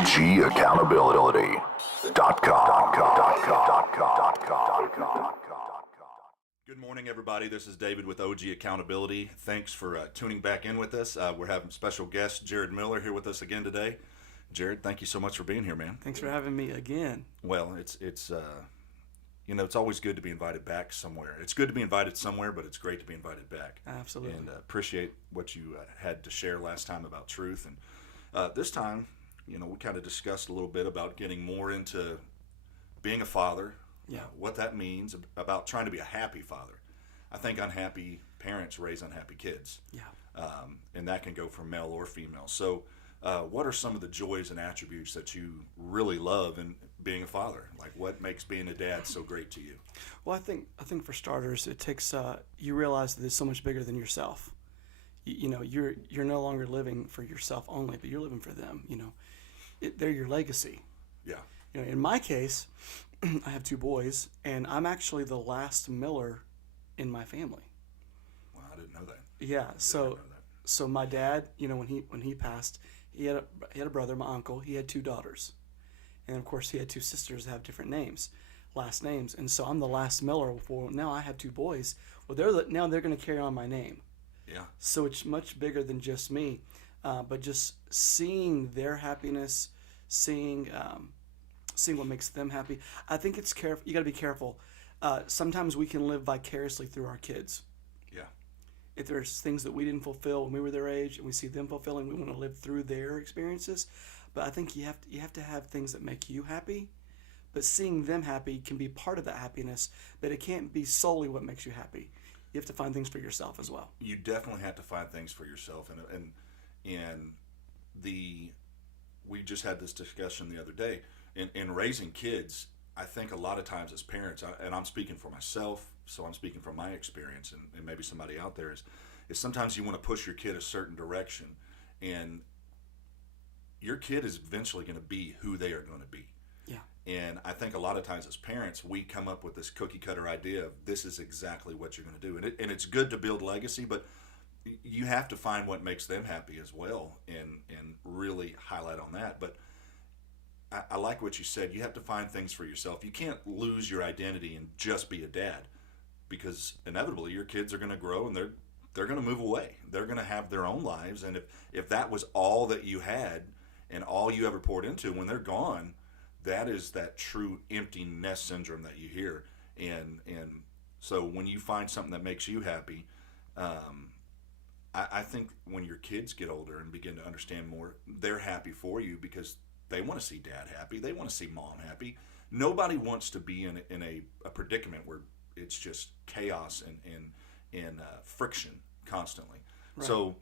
OGAccountability.com. Good morning, everybody. This is David with OG Accountability. Thanks for tuning back in with us. We're having special guest Jared Miller here with us again today. Jared, thank you so much for being here, man. Thanks for having me again. Well, it's always good to be invited back somewhere. It's good to be invited somewhere, but it's great to be invited back. Absolutely. And appreciate what you had to share last time about truth. And this time, we kind of discussed a little bit about getting more into being a father. Yeah. What that means, about trying to be a happy father. I think unhappy parents raise unhappy kids. Yeah. And that can go from male or female. So what are some of the joys and attributes that you really love in being a father? Like, what makes being a dad so great to you? Well, I think for starters, it takes you realize that it's so much bigger than yourself. You're no longer living for yourself only, but you're living for them. They're your legacy. Yeah. In my case, I have two boys, and I'm actually the last Miller in my family. Well, I didn't know that. Yeah. So my dad, when he passed, he had a brother, my uncle. He had two daughters, and of course he had two sisters that have different last names. And so I'm the last Miller. Well, now I have two boys. Well, now they're going to carry on my name. Yeah. So it's much bigger than just me, but just seeing their happiness, seeing what makes them happy. I think it's careful. You got to be careful. Sometimes we can live vicariously through our kids. Yeah. If there's things that we didn't fulfill when we were their age, and we see them fulfilling, we want to live through their experiences. But I think you have to have things that make you happy. But seeing them happy can be part of that happiness, but it can't be solely what makes you happy. You have to find things for yourself as well. You definitely have to find things for yourself, and we just had this discussion the other day. In raising kids, I think a lot of times as parents, and I'm speaking for myself, so I'm speaking from my experience, and maybe somebody out there is sometimes you want to push your kid a certain direction, and your kid is eventually going to be who they are going to be. Yeah. And I think a lot of times as parents, we come up with this cookie cutter idea of this is exactly what you're going to do, and it's good to build legacy, but you have to find what makes them happy as well, and really highlight on that. But I like what you said. You have to find things for yourself. You can't lose your identity and just be a dad, because inevitably your kids are going to grow and they're going to move away. They're going to have their own lives, and if that was all that you had and all you ever poured into, when they're gone, that is that true empty nest syndrome that you hear. And so when you find something that makes you happy, I think when your kids get older and begin to understand more, they're happy for you because they want to see dad happy. They want to see mom happy. Nobody wants to be in a predicament where it's just chaos and friction constantly. Right. So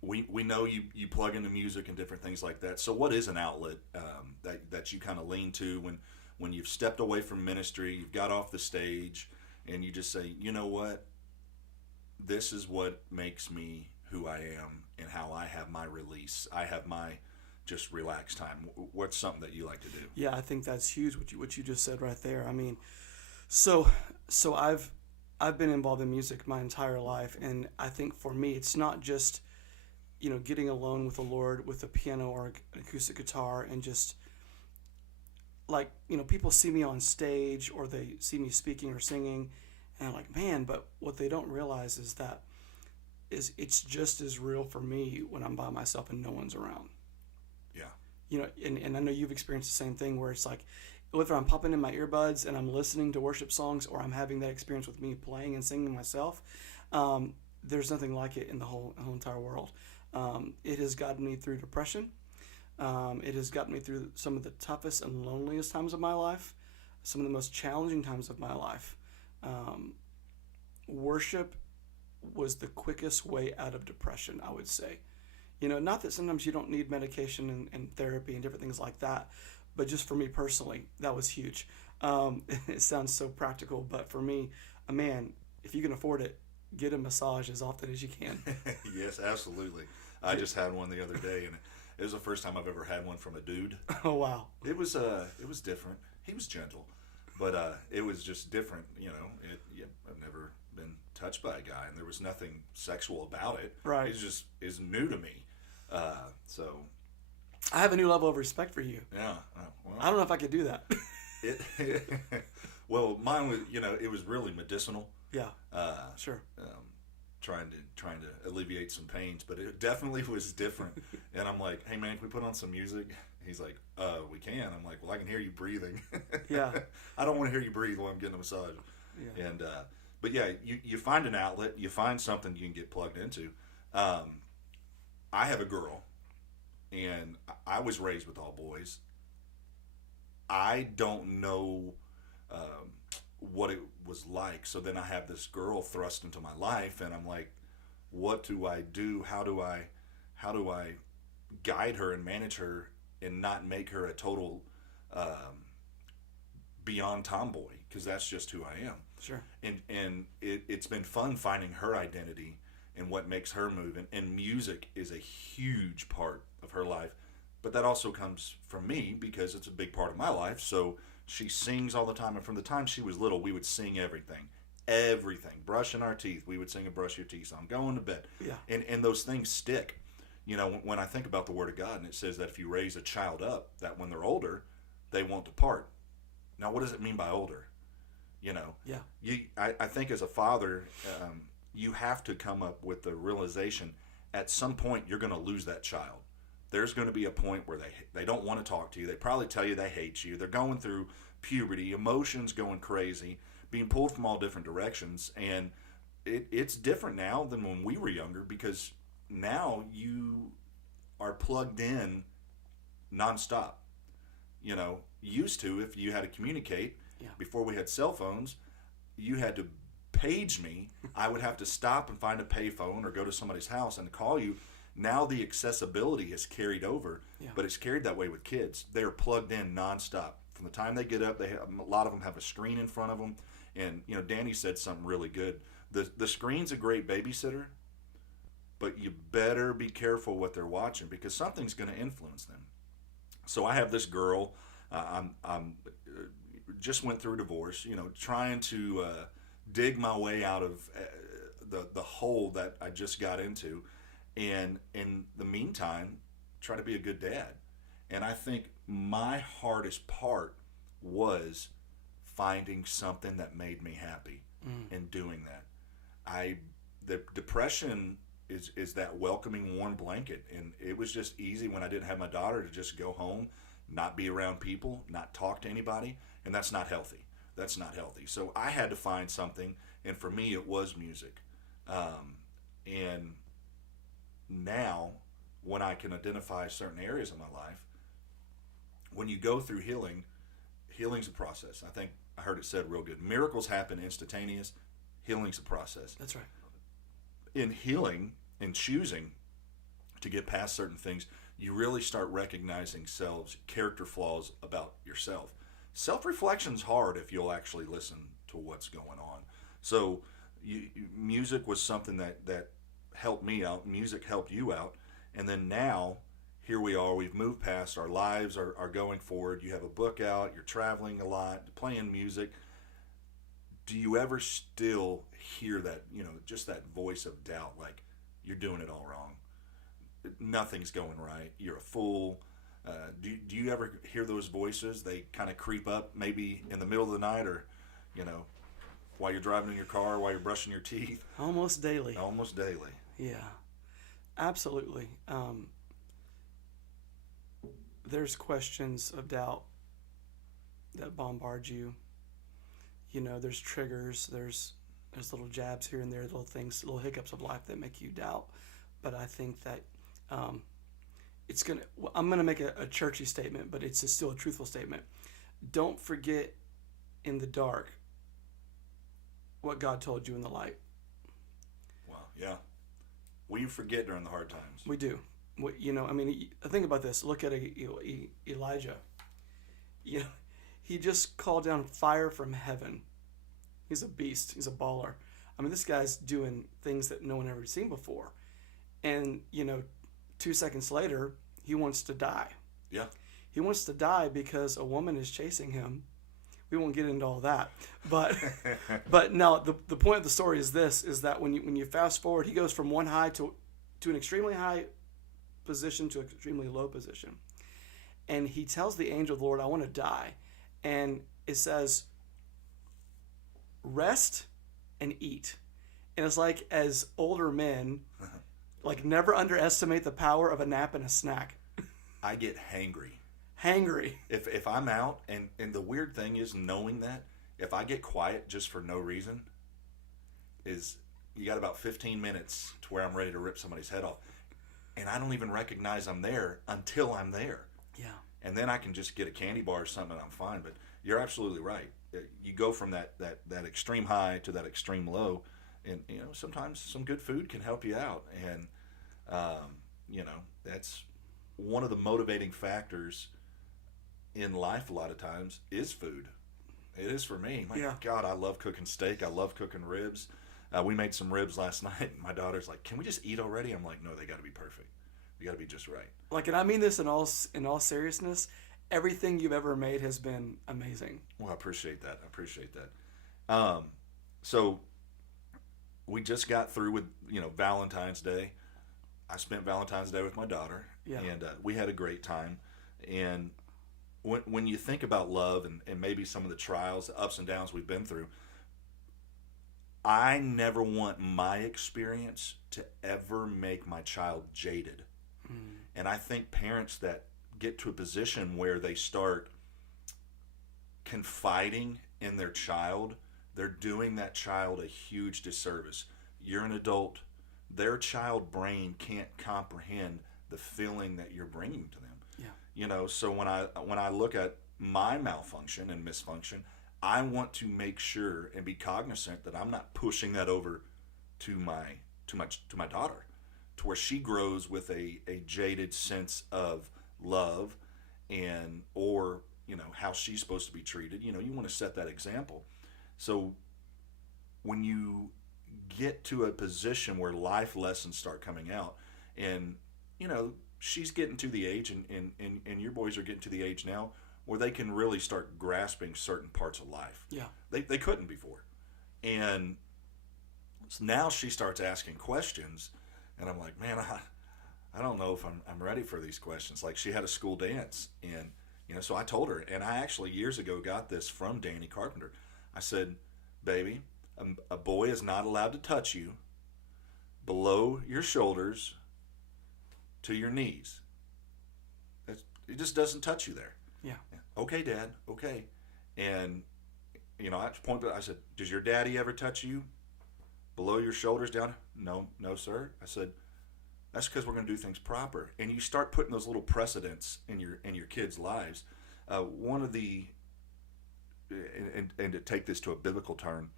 we know you plug into music and different things like that. So what is an outlet that you kind of lean to when you've stepped away from ministry, you've got off the stage, and you just say, you know what? This is what makes me who I am and how I have my release. I have my just relaxed time. What's something that you like to do? Yeah, I think that's huge. What you just said right there. I mean, so I've been involved in music my entire life, and I think for me, it's not just getting alone with the Lord with a piano or an acoustic guitar and just like people see me on stage or they see me speaking or singing, and I'm like, man. But what they don't realize is that it's just as real for me when I'm by myself and no one's around. Yeah. And I know you've experienced the same thing where it's like, whether I'm popping in my earbuds and I'm listening to worship songs or I'm having that experience with me playing and singing myself, there's nothing like it in the whole entire world. It has gotten me through depression. It has gotten me through some of the toughest and loneliest times of my life, some of the most challenging times of my life. Worship was the quickest way out of depression, I would say. Not that sometimes you don't need medication and therapy and different things like that, but just for me personally, that was huge. It sounds so practical, but for me, man, if you can afford it, get a massage as often as you can. Yes, absolutely. I just had one the other day, and it was the first time I've ever had one from a dude. Oh, wow. It was different. He was gentle, but it was just different. I've never been touched by a guy, and there was nothing sexual about it. Right. It just is new to me. So I have a new level of respect for you. Yeah. Well, I don't know if I could do that. it. Well, mine was, it was really medicinal. Yeah, Uh, sure. trying to alleviate some pains, but it definitely was different. And I'm like, hey man, can we put on some music? He's like, we can. I'm like, well, I can hear you breathing. Yeah. I don't want to hear you breathe while I'm getting a massage. Yeah. And but yeah, you find an outlet, you find something you can get plugged into. I have a girl, and I was raised with all boys. I don't know what it was like. So then I have this girl thrust into my life, and I'm like, what do I do? How do I guide her and manage her and not make her a total beyond tomboy? Because that's just who I am. Sure. And it's been fun finding her identity and what makes her move. And music is a huge part of her life. But that also comes from me because it's a big part of my life. So she sings all the time. And from the time she was little, we would sing everything. Everything. Brushing our teeth. We would sing a brush your teeth song. Going to bed. Yeah. And those things stick. When I think about the Word of God, and it says that if you raise a child up, that when they're older, they won't depart. Now, what does it mean by older? Yeah. I think as a father, you have to come up with the realization at some point you're going to lose that child. There's going to be a point where they don't want to talk to you. They probably tell you they hate you. They're going through puberty, emotions going crazy, being pulled from all different directions. And it's different now than when we were younger because now you are plugged in nonstop. Used to, if you had to communicate, Yeah. before we had cell phones, you had to page me. I would have to stop and find a payphone or go to somebody's house and call you. Now the accessibility has carried over, Yeah. but it's carried that way with kids. They're plugged in nonstop. From the time they get up, a lot of them have a screen in front of them. And, Danny said something really good. The screen's a great babysitter, but you better be careful what they're watching because something's going to influence them. So I have this girl. I'm just went through a divorce. Trying to dig my way out of the hole that I just got into, and in the meantime, try to be a good dad. And I think my hardest part was finding something that made me happy and doing that. The depression is that welcoming warm blanket, and it was just easy when I didn't have my daughter to just go home, not be around people, not talk to anybody, and that's not healthy. That's not healthy. So I had to find something, and for me it was music. And now when I can identify certain areas of my life, when you go through healing's a process. I think I heard it said real good. Miracles happen instantaneous. Healing's a process. That's right. In healing and choosing to get past certain things, you really start recognizing character flaws about yourself. Self-reflection's hard if you'll actually listen to what's going on. So music was something that helped me out. Music helped you out. And then now, here we are. We've moved past. Our lives are going forward. You have a book out. You're traveling a lot, playing music. Do you ever still hear that, just that voice of doubt, like you're doing it all wrong? Nothing's going right. You're a fool. Do you ever hear those voices? They kind of creep up maybe in the middle of the night or, while you're driving in your car, while you're brushing your teeth. Almost daily. Almost daily. Yeah, absolutely. There's questions of doubt that bombard you. There's triggers, there's little jabs here and there, little things, little hiccups of life that make you doubt. But I think that I'm gonna make a churchy statement, but it's still a truthful statement. Don't forget in the dark what God told you in the light. Wow, yeah. We forget during the hard times. We do. Think about this. Look at Elijah. He just called down fire from heaven. He's a beast. He's a baller. This guy's doing things that no one ever seen before. And, 2 seconds later, he wants to die. Yeah. He wants to die because a woman is chasing him. We won't get into all that. But now the point of the story is this, is that when you fast forward, he goes from one high to an extremely high position to an extremely low position. and he tells the angel of the Lord, I want to die. And it says, rest and eat. And it's like, as older men, like, never underestimate the power of a nap and a snack. I get hangry. Hangry. If I'm out, and the weird thing is knowing that, if I get quiet just for no reason, is you got about 15 minutes to where I'm ready to rip somebody's head off. And I don't even recognize I'm there until I'm there. Yeah. And then I can just get a candy bar or something and I'm fine. But you're absolutely right. You go from that extreme high to that extreme low. And, sometimes some good food can help you out. And, that's one of the motivating factors in life a lot of times is food. It is for me. My God, I love cooking steak. I love cooking ribs. We made some ribs last night. And my daughter's like, can we just eat already? I'm like, no, they got to be perfect. You got to be just right. Like, and I mean this in all seriousness. Everything you've ever made has been amazing. Well, I appreciate that. So we just got through with, Valentine's Day. I spent Valentine's Day with my daughter, and we had a great time. And when you think about love and maybe some of the trials, the ups and downs we've been through, I never want my experience to ever make my child jaded. And I think parents that get to a position where they start confiding in their child, they're doing that child a huge disservice. You're an adult. Their child brain can't comprehend the feeling that you're bringing to them. Yeah. So when I look at my malfunction and misfunction, I want to make sure and be cognizant that I'm not pushing that over to my daughter, to where she grows with a jaded sense of love or how she's supposed to be treated. You want to set that example. So when you get to a position where life lessons start coming out, and she's getting to the age, and your boys are getting to the age now where they can really start grasping certain parts of life. Yeah. They couldn't before. And so now she starts asking questions, and I'm like, man, I don't know if I'm ready for these questions. Like, she had a school dance, and so I told her, and I actually years ago got this from Danny Carpenter. I said, baby, a boy is not allowed to touch you below your shoulders to your knees. It just doesn't touch you there. Yeah. Okay, Dad. Okay. And I said, does your daddy ever touch you below your shoulders down? No, sir. I said, that's because we're going to do things proper. And you start putting those little precedents in your kids' lives. One of the, and to take this to a biblical term,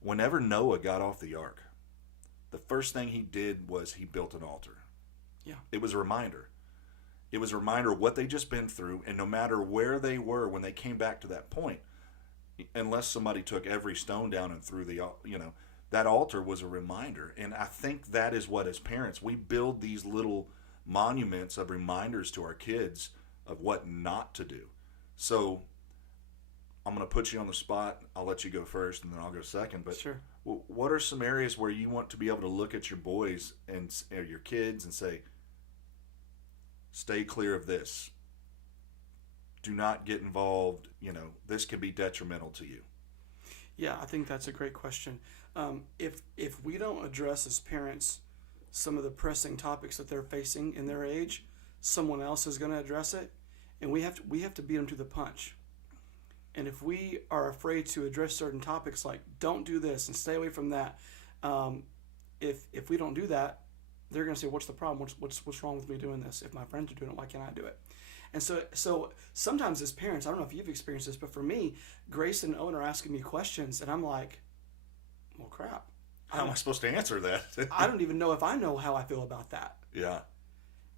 whenever Noah got off the ark, the first thing he did was he built an altar. Yeah. It was a reminder. It was a reminder of what they'd just been through, and no matter where they were when they came back to that point, unless somebody took every stone down and threw that altar was a reminder. And I think that is what, as parents, we build these little monuments of reminders to our kids of what not to do. So I'm going to put you on the spot. I'll let you go first, and then I'll go second. But sure. What are some areas where you want to be able to look at your boys and your kids and say, stay clear of this. Do not get involved. This could be detrimental to you. Yeah, I think that's a great question. If we don't address as parents some of the pressing topics that they're facing in their age, someone else is going to address it, and we have to beat them to the punch. And if we are afraid to address certain topics like don't do this and stay away from that, if we don't do that, they're going to say, what's the problem? What's wrong with me doing this? If my friends are doing it, why can't I do it? And so sometimes as parents, I don't know if you've experienced this, but for me, Grace and Owen are asking me questions, and I'm like, well, crap. How am I supposed to answer that? I don't even know if I know how I feel about that. Yeah.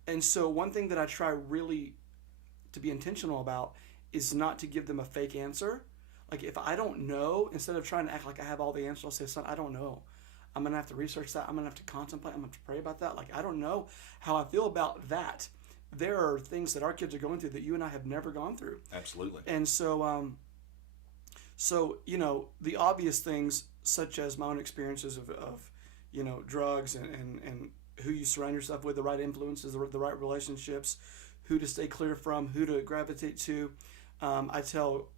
And so one thing that I try really to be intentional about is not to give them a fake answer. Like, if I don't know, instead of trying to act like I have all the answers, I'll say, son, I don't know. I'm going to have to research that. I'm going to have to contemplate. I'm going to have to pray about that. Like, I don't know how I feel about that. There are things that our kids are going through that you and I have never gone through. Absolutely. And so, the obvious things, such as my own experiences of drugs and who you surround yourself with, the right influences, the right relationships, who to stay clear from, who to gravitate to. I tell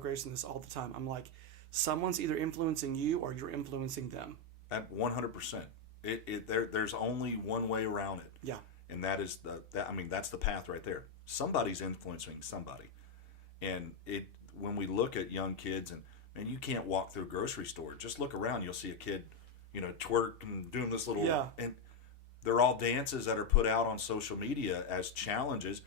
Grayson this all the time. I'm like, someone's either influencing you or you're influencing them. At 100%. There's only one way around it. Yeah. And that is that's the path right there. Somebody's influencing somebody. And when we look at young kids, and you can't walk through a grocery store, just look around, you'll see a kid, twerk and doing this little, Yeah. and they're all dances that are put out on social media as challenges,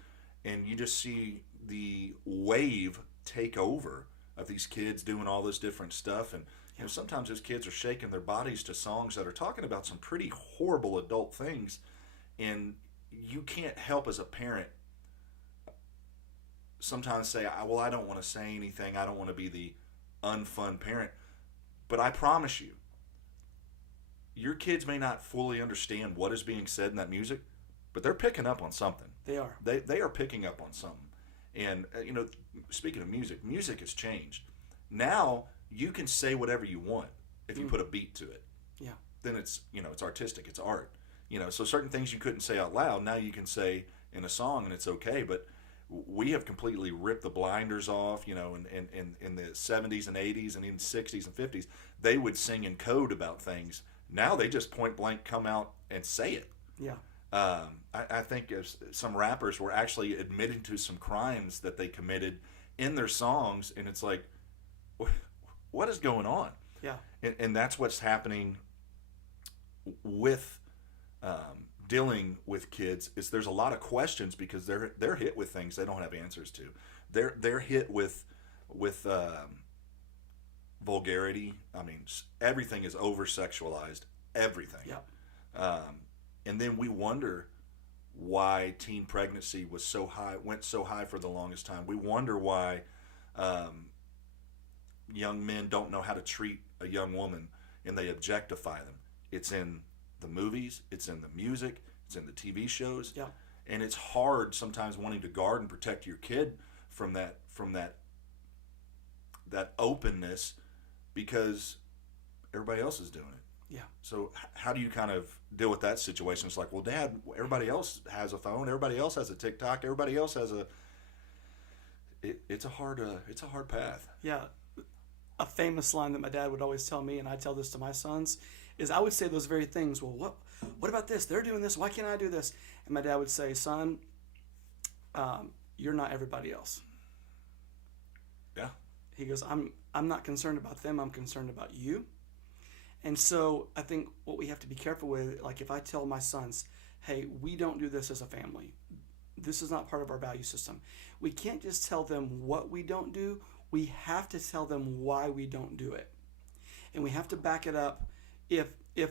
and you just see the wave take over of these kids doing all this different stuff. And sometimes those kids are shaking their bodies to songs that are talking about some pretty horrible adult things, and you can't help as a parent sometimes say, well, I don't want to say anything, I don't want to be the unfun parent. But I promise you, your kids may not fully understand what is being said in that music, but they're picking up on something. They are. They are picking up on something. And, speaking of music has changed. Now, you can say whatever you want if you put a beat to it. Yeah. Then it's artistic, it's art. So certain things you couldn't say out loud, now you can say in a song and it's okay. But we have completely ripped the blinders off, in the 70s and 80s and even 60s and 50s, they would sing in code about things. Now they just point blank come out and say it. Yeah. I think some rappers were actually admitting to some crimes that they committed in their songs, and it's like, what is going on? Yeah. And that's what's happening with dealing with kids. Is there's a lot of questions because they're hit with things they don't have answers to. They're hit with vulgarity. I mean, everything is over sexualized. Everything. Yeah. And then we wonder why teen pregnancy went so high for the longest time. We wonder why young men don't know how to treat a young woman and they objectify them. It's in the movies, it's in the music, it's in the TV shows. Yeah. And it's hard sometimes wanting to guard and protect your kid from that openness because everybody else is doing it. Yeah. So how do you kind of deal with that situation? It's like, well, Dad, everybody else has a phone, everybody else has a TikTok, everybody else has it's a hard path. Yeah. A famous line that my dad would always tell me, and I tell this to my sons, is I would say those very things. Well, what about this? They're doing this. Why can't I do this? And my dad would say, son, you're not everybody else. Yeah. He goes, I'm not concerned about them. I'm concerned about you. And so I think what we have to be careful with, like if I tell my sons, hey, we don't do this as a family. This is not part of our value system. We can't just tell them what we don't do. We have to tell them why we don't do it. And we have to back it up. If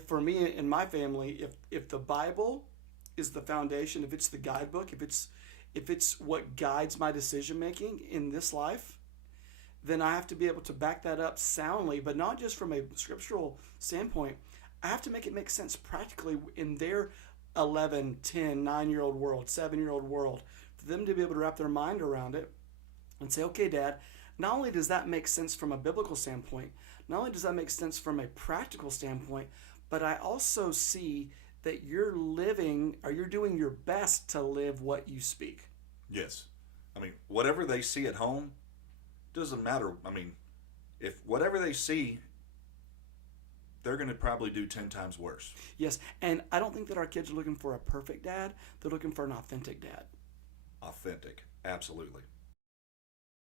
for me and my family, if the Bible is the foundation, if it's the guidebook, if it's what guides my decision making in this life, then I have to be able to back that up soundly, but not just from a scriptural standpoint. I have to make it make sense practically in their 11, 10, 9-year-old world, 7-year-old world, for them to be able to wrap their mind around it and say, okay, Dad, not only does that make sense from a biblical standpoint, not only does that make sense from a practical standpoint, but I also see that you're living, or you're doing your best to live what you speak. Yes. I mean, whatever they see at home, doesn't matter. I mean, if whatever they see, they're going to probably do 10 times worse. Yes, and I don't think that our kids are looking for a perfect dad. They're looking for an authentic dad. Authentic. Absolutely.